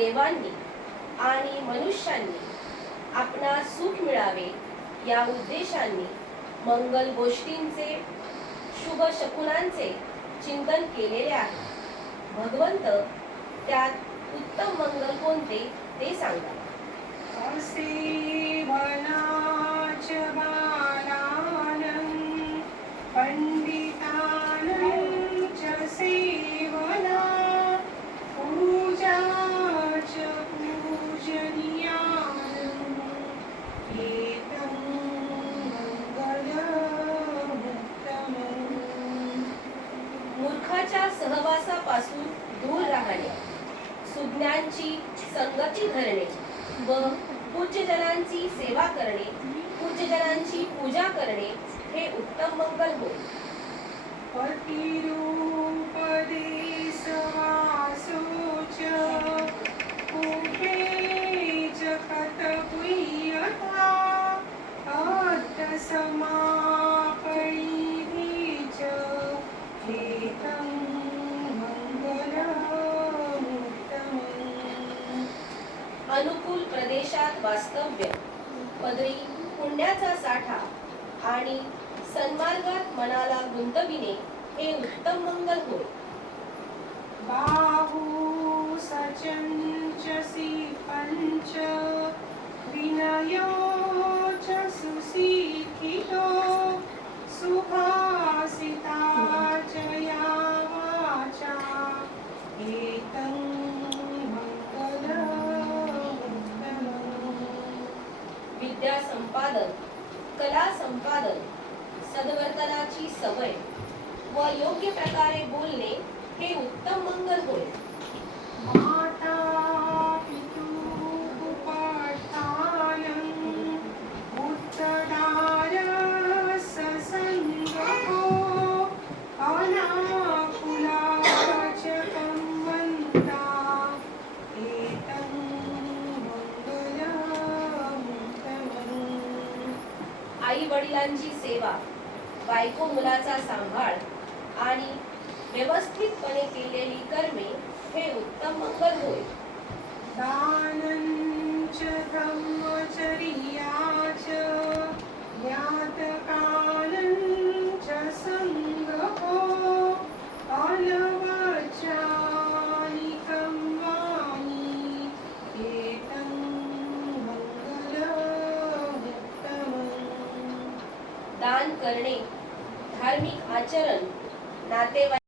देवांनी आणि मनुष्यांनी आपणास सुख मिळावे या उद्देशाने मंगल गोष्टींचे, शुभ शकुनांचे चिंतन केलेले आहे. भगवंत त्यात उत्तम मंगल कोणते ते सांगा. असे वनाच बालानं पंडितानं च सेवना पूजाच पूजनीयानं एतं मंगलमुत्तमम्. मूर्खाच्या सहवासापासून दूर राहणे, सुज्ञांची संगती धरणे व पूज्यजनांची सेवा करणे, पूज्यजनांची पूजा करणे हे उत्तम मंगल होय. पतिरूपदे सवासोच कूपे जगत्प्रियता अर्थसमापणिधि च एतं मंगलमुत्तमम्. अनुकूल प्रदेशात वास्तव्य, पदरी पुण्याचा साठा आणि सन्मार्गात मनाला गुंतविणे हे उत्तम मंगल होय. बाहू सचंचसी पंच विनयो च सुशिक्षितो सुभाषिता च या वाचा एतं मंगलमुत्तमम्. विद्या संपादन, कला संपादन, सद्वर्तनाची सवय व योग्य प्रकारे बोलणे हे उत्तम मंगल होय. माता पितु उपास्थानं उत्तरार ससंगो अनाकुलाच कम्मन्ता एतं मंगलमुत्तमम्. आई वडिलांची सेवा, बायको मुलाचा सांभाळ आणि व्यवस्थितपणे केलेली कर्मे हे उत्तम मंगल होय. दानं च ब्रह्मचर्या च ज्ञातकालं च संगो अनवचानि कर्माणि एतं मंगलमुत्तमम्. दान करणे, धार्मिक आचरण, नातेवाईक